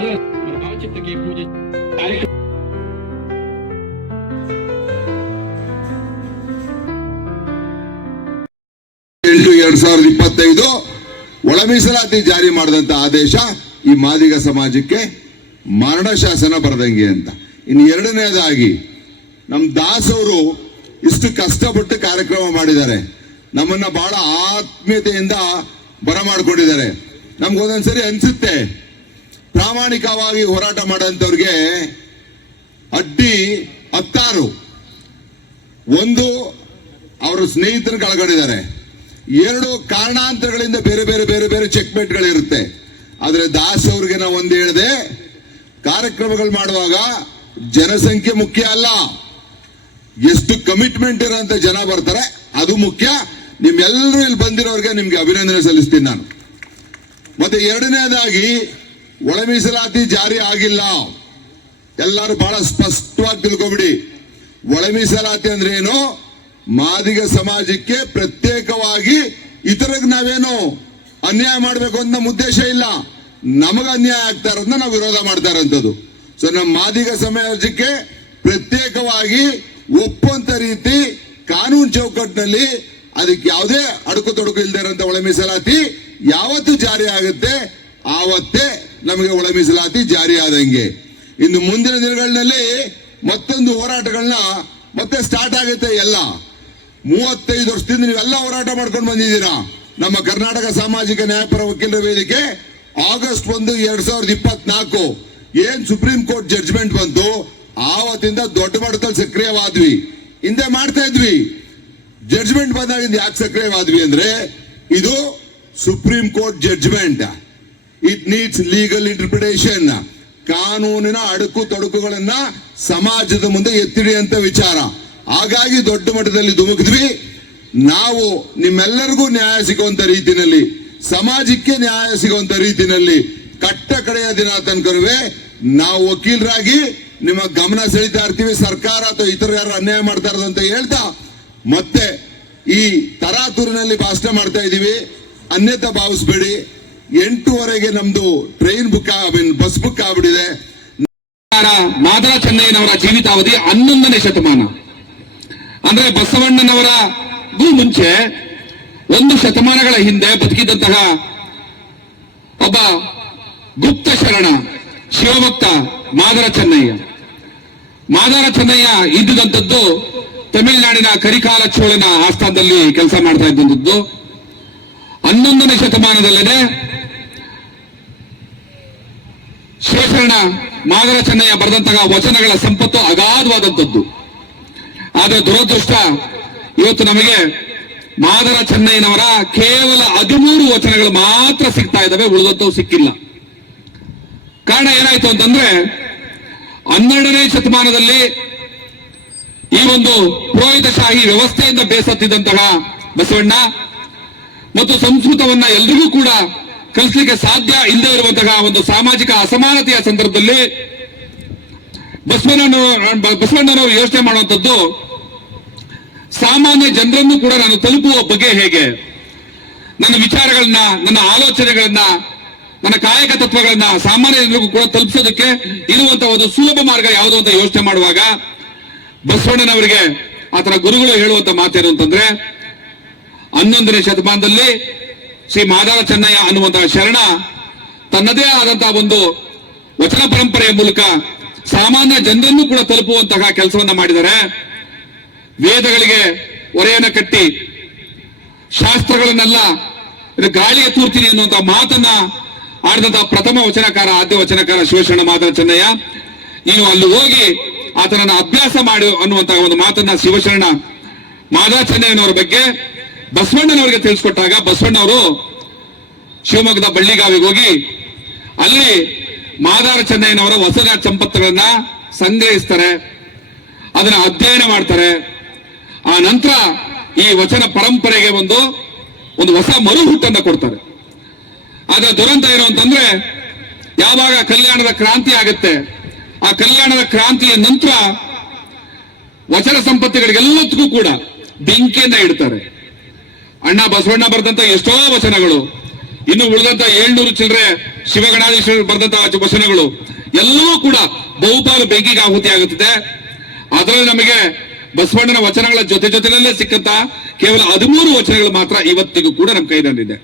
ಭಾವಚಿತ್ರಕ್ಕೆ ಪೂಜೆ ಕಾರ್ಯಕ್ರಮ 8/2025 ಒಳ ಮೀಸಲಾತಿ ಜಾರಿ ಮಾಡಿದಂತ ಆದೇಶ ಈ ಮಾದಿಗ ಸಮಾಜಕ್ಕೆ ಮರಣ ಶಾಸನ ಬರದಂಗೆ ಅಂತ. ಇನ್ನು ಎರಡನೇದಾಗಿ ನಮ್ಮ ದಾಸ್ ಅವರು ಇಷ್ಟು ಕಷ್ಟಪಟ್ಟು ಕಾರ್ಯಕ್ರಮ ಮಾಡಿದ್ದಾರೆ, ನಮ್ಮನ್ನ ಬಹಳ ಆತ್ಮೀಯತೆಯಿಂದ ಬರಮಾಡ್ಕೊಂಡಿದ್ದಾರೆ. ನಮ್ಗೊಂದೊಂದ್ಸರಿ ಅನ್ಸುತ್ತೆ ಪ್ರಾಮಾಣಿಕವಾಗಿ ಹೋರಾಟ ಮಾಡೋಂಥವ್ರಿಗೆ ಅಡ್ಡಿ 10 ಒಂದು ಅವರ ಸ್ನೇಹಿತರು ಕಳ್ಕೊಂಡಿದ್ದಾರೆ, 2 ಕಾರಣಾಂತರಗಳಿಂದ ಬೇರೆ ಬೇರೆ ಬೇರೆ ಬೇರೆ ಚೆಕ್ಮೇಟ್ಗಳಿರುತ್ತೆ. ಆದ್ರೆ ದಾಸ್ ಅವ್ರಿಗೆ ನಾವು ಒಂದು ಹೇಳಿದೆ, ಕಾರ್ಯಕ್ರಮಗಳು ಮಾಡುವಾಗ ಜನಸಂಖ್ಯೆ ಮುಖ್ಯ ಅಲ್ಲ, ಎಷ್ಟು ಕಮಿಟ್ಮೆಂಟ್ ಇರೋಂಥ ಜನ ಬರ್ತಾರೆ ಅದು ಮುಖ್ಯ. ನಿಮ್ಮೆಲ್ಲರೂ ಇಲ್ಲಿ ಬಂದಿರೋರಿಗೆ ನಿಮ್ಗೆ ಅಭಿನಂದನೆ ಸಲ್ಲಿಸ್ತೀನಿ ನಾನು. ಮತ್ತೆ ಎರಡನೇದಾಗಿ ಒಳ ಮೀಸಲಾತಿ ಜಾರಿ ಆಗಿಲ್ಲ, ಎಲ್ಲರೂ ಬಹಳ ಸ್ಪಷ್ಟವಾಗಿ ತಿಳ್ಕೊಬಿಡಿ. ಒಳ ಮೀಸಲಾತಿ ಅಂದ್ರೆ ಏನು? ಮಾದಿಗ ಸಮಾಜಕ್ಕೆ ಪ್ರತ್ಯೇಕವಾಗಿ ಇತರಗ್ ನಾವೇನು ಅನ್ಯಾಯ ಮಾಡಬೇಕು ಅಂತ ನಮ್ಮ ಉದ್ದೇಶ ಇಲ್ಲ, ನಮಗ ಅನ್ಯಾಯ ಆಗ್ತಾ ಇರೋದನ್ನ ನಾವು ವಿರೋಧ ಮಾಡ್ತಾ ಇರೋಂಥದ್ದು. ಸೊ ನಮ್ಮ ಮಾದಿಗ ಸಮಾಜಕ್ಕೆ ಪ್ರತ್ಯೇಕವಾಗಿ ಒಪ್ಪುವಂತ ರೀತಿ ಕಾನೂನು ಚೌಕಟ್ಟಿನಲ್ಲಿ ಅದಕ್ಕೆ ಯಾವುದೇ ಅಡುಕು ತೊಡಕು ಇಲ್ಲದೆ ಇರೋಂಥ ಒಳ ಮೀಸಲಾತಿ ಯಾವತ್ತು ಜಾರಿ ಆಗುತ್ತೆ ಆವತ್ತೇ ನಮಗೆ ಒಳ ಮೀಸಲಾತಿ ಜಾರಿ ಆದಂಗೆ. ಇನ್ನು ಮುಂದಿನ ದಿನಗಳಲ್ಲಿ ಮತ್ತೊಂದು ಹೋರಾಟಗಳನ್ನ ಮತ್ತೆ ಸ್ಟಾರ್ಟ್ ಆಗುತ್ತೆ. ಎಲ್ಲ 35 ವರ್ಷದಿಂದ ನೀವೆಲ್ಲ ಹೋರಾಟ ಮಾಡ್ಕೊಂಡು ಬಂದಿದ್ದೀರಾ. ನಮ್ಮ ಕರ್ನಾಟಕ ಸಾಮಾಜಿಕ ನ್ಯಾಯಪರ ವಕೀಲರ ವೇದಿಕೆ ಆಗಸ್ಟ್ 1, 2024 ಏನ್ ಸುಪ್ರೀಂ ಕೋರ್ಟ್ ಜಡ್ಜ್ಮೆಂಟ್ ಬಂತು ಆವತ್ತಿಂದ ದೊಡ್ಡ ಮಟ್ಟದಲ್ಲಿ ಸಕ್ರಿಯವಾದ್ವಿ. ಹಿಂದೆ ಮಾಡ್ತಾ ಇದ್ವಿ, ಜಡ್ಜ್ಮೆಂಟ್ ಬಂದಾಗಿಂದ ಯಾಕೆ ಸಕ್ರಿಯವಾದ್ವಿ ಅಂದ್ರೆ ಇದು supreme court judgement, it needs legal interpretation. ಕಾನೂನಿನ ಅಡುಕು ತೊಡಕುಗಳನ್ನ ಸಮಾಜದ ಮುಂದೆ ಎತ್ತಿಡಿಯಂತ ವಿಚಾರ. ಹಾಗಾಗಿ ದೊಡ್ಡ ಮಟ್ಟದಲ್ಲಿ ಧುಮುಕಿದ್ವಿ. ನಾವು ನಿಮ್ಮೆಲ್ಲರಿಗೂ ನ್ಯಾಯ ಸಿಗುವಂತ ರೀತಿಯಲ್ಲಿ, ಸಮಾಜಕ್ಕೆ ನ್ಯಾಯ ಸಿಗುವಂತ ರೀತಿಯಲ್ಲಿ ಕಟ್ಟ ಕಡೆಯ ದಿನ ತನಕವೇ ನಾವು ವಕೀಲರಾಗಿ ನಿಮ್ಮ ಗಮನ ಸೆಳೀತಾ ಇರ್ತೀವಿ. ಸರ್ಕಾರ ಅಥವಾ ಇತರ ಯಾರು ಅನ್ಯಾಯ ಮಾಡ್ತಾ ಇರೋದು ಅಂತ ಹೇಳ್ತಾ ಮತ್ತೆ ಈ ತರಾತುರಿನಲ್ಲಿ ಭಾಷಣ ಮಾಡ್ತಾ ಇದೀವಿ, ಅನ್ಯತಾ ಭಾವಿಸ್ಬೇಡಿ. 8:30ಗೆ ನಮ್ದು ಟ್ರೈನ್ ಬಸ್ ಬುಕ್ ಆಗ್ಬಿಟ್ಟಿದೆ. ಮಾದರ ಚೆನ್ನಯ್ಯನವರ ಜೀವಿತಾವಧಿ 11ನೇ ಶತಮಾನ. ಅಂದ್ರೆ ಬಸವಣ್ಣನವರಗೂ ಮುಂಚೆ 1 ಶತಮಾನಗಳ ಹಿಂದೆ ಬದುಕಿದಂತಹ ಒಬ್ಬ ಗುಪ್ತ ಶರಣ ಶಿವಭಕ್ತ ಮಾದರ ಚೆನ್ನಯ್ಯ. ಮಾದರ ಚೆನ್ನಯ್ಯ ಇದ್ದುದಂಥದ್ದು ತಮಿಳುನಾಡಿನ ಕರಿಕಾಲ ಚೋಳನ ಆಸ್ಥಾನದಲ್ಲಿ ಕೆಲಸ ಮಾಡ್ತಾ ಇದ್ದಂಥದ್ದು. 11ನೇ ಶತಮಾನದಲ್ಲೇ ಶಿವಶರಣ ಮಾದರ ಚೆನ್ನಯ್ಯ ಬರೆದಂತಹ ವಚನಗಳ ಸಂಪತ್ತು ಅಗಾಧವಾದಂಥದ್ದು. ಆದರೆ ದುರದೃಷ್ಟ ಇವತ್ತು ನಮಗೆ ಮಾದರ ಚೆನ್ನಯ್ಯನವರ ಕೇವಲ 13 ವಚನಗಳು ಮಾತ್ರ ಸಿಗ್ತಾ ಇದ್ದಾವೆ, ಉಳಿದಂತವು ಸಿಕ್ಕಿಲ್ಲ. ಕಾರಣ ಏನಾಯ್ತು ಅಂತಂದ್ರೆ 12ನೇ ಶತಮಾನದಲ್ಲಿ ಈ ಒಂದು ಪುರೋಹಿತಶಾಹಿ ವ್ಯವಸ್ಥೆಯಿಂದ ಬೇಸತ್ತಿದ್ದಂತಹ ಬಸವಣ್ಣ ಮತ್ತು ಸಂಸ್ಕೃತವನ್ನ ಎಲ್ರಿಗೂ ಕೂಡ ಕಲಿಸಲಿಕ್ಕೆ ಸಾಧ್ಯ ಇಲ್ಲದೆ ಇರುವಂತಹ ಒಂದು ಸಾಮಾಜಿಕ ಅಸಮಾನತೆಯ ಸಂದರ್ಭದಲ್ಲಿ ಬಸವಣ್ಣನವರು ಯೋಚನೆ ಮಾಡುವಂಥದ್ದು, ಸಾಮಾನ್ಯ ಜನರನ್ನು ಕೂಡ ನಾನು ತಲುಪುವ ಬಗ್ಗೆ ಹೇಗೆ, ನನ್ನ ವಿಚಾರಗಳನ್ನ, ನನ್ನ ಆಲೋಚನೆಗಳನ್ನ, ನನ್ನ ಕಾಯಕ ತತ್ವಗಳನ್ನ ಸಾಮಾನ್ಯ ಜನರಿಗೂ ಕೂಡ ತಲುಪಿಸೋದಕ್ಕೆ ಇರುವಂತಹ ಒಂದು ಸುಲಭ ಮಾರ್ಗ ಯಾವುದು ಅಂತ ಯೋಚನೆ ಮಾಡುವಾಗ ಬಸವಣ್ಣನವರಿಗೆ ಆತನ ಗುರುಗಳು ಹೇಳುವಂತ ಮಾತೇನು ಅಂತಂದ್ರೆ, 11ನೇ ಶತಮಾನದಲ್ಲಿ ಶ್ರೀ ಮಾದಾರ ಚೆನ್ನಯ್ಯ ಅನ್ನುವಂತಹ ಶರಣ ತನ್ನದೇ ಆದಂತಹ ಒಂದು ವಚನ ಪರಂಪರೆಯ ಮೂಲಕ ಸಾಮಾನ್ಯ ಜನರನ್ನು ಕೂಡ ತಲುಪುವಂತಹ ಕೆಲಸವನ್ನ ಮಾಡಿದ್ದಾರೆ. ವೇದಗಳಿಗೆ ಒರೆಯನ್ನ ಕಟ್ಟಿ ಶಾಸ್ತ್ರಗಳನ್ನೆಲ್ಲ ಗಾಳಿಯ ತೂರ್ತೀನಿ ಅನ್ನುವಂತಹ ಮಾತನ್ನ ಆಡಿದಂತಹ ಪ್ರಥಮ ವಚನಕಾರ, ಆದ್ಯ ವಚನಕಾರ ಶಿವಶರಣ ಮಾದಾರ ಚೆನ್ನಯ್ಯ. ಇನ್ನು ಅಲ್ಲಿ ಹೋಗಿ ಆತನನ್ನ ಅಭ್ಯಾಸ ಮಾಡು ಅನ್ನುವಂತಹ ಒಂದು ಮಾತನ್ನ ಶಿವಶರಣ ಮಾದಾರ ಚೆನ್ನಯ್ಯನವರ ಬಗ್ಗೆ ಬಸವಣ್ಣನವರಿಗೆ ತಿಳಿಸ್ಕೊಟ್ಟಾಗ ಬಸವಣ್ಣವರು ಶಿವಮೊಗ್ಗದ ಬಳ್ಳಿಗಾವಿಗೆ ಹೋಗಿ ಅಲ್ಲಿ ಮಾದಾರ ಚೆನ್ನಯ್ಯನವರ ವಚನ ಸಂಪತ್ತುಗಳನ್ನ ಸಂಗ್ರಹಿಸ್ತಾರೆ, ಅದನ್ನ ಅಧ್ಯಯನ ಮಾಡ್ತಾರೆ. ಆ ನಂತರ ಈ ವಚನ ಪರಂಪರೆಗೆ ಒಂದು ಹೊಸ ಮರುಹುಟ್ಟನ್ನ ಕೊಡ್ತಾರೆ. ಆದ್ರೆ ದುರಂತ ಏನು ಅಂತಂದ್ರೆ, ಯಾವಾಗ ಕಲ್ಯಾಣದ ಕ್ರಾಂತಿ ಆಗುತ್ತೆ, ಆ ಕಲ್ಯಾಣದ ಕ್ರಾಂತಿಯ ನಂತರ ವಚನ ಸಂಪತ್ತಿಗಳಿಗೆಲ್ಲದಕ್ಕೂ ಕೂಡ ಬೆಂಕಿಯನ್ನ ಇಡ್ತಾರೆ. ಅಣ್ಣ ಬಸವಣ್ಣ ಬರೆದಂತ ಎಷ್ಟೋ ವಚನಗಳು ಇನ್ನು ಉಳಿದಂತ 700 ಚಿಲ್ಲರೆ ಶಿವಗಣಾಧೀಶ್ವರರು ಬರೆದಂತಹ ವಚನಗಳು ಎಲ್ಲವೂ ಕೂಡ ಬಹುಪಾಲು ಬೆಂಕಿಗೆ ಆಹುತಿ ಆಗುತ್ತದೆ. ಅದರಲ್ಲಿ ನಮಗೆ ಬಸವಣ್ಣನ ವಚನಗಳ ಜೊತೆಯಲ್ಲೇ ಸಿಕ್ಕಂತ ಕೇವಲ 13 ವಚನಗಳು ಮಾತ್ರ ಇವತ್ತಿಗೂ ಕೂಡ ನಮ್ಮ ಕೈನಲ್ಲಿದೆ.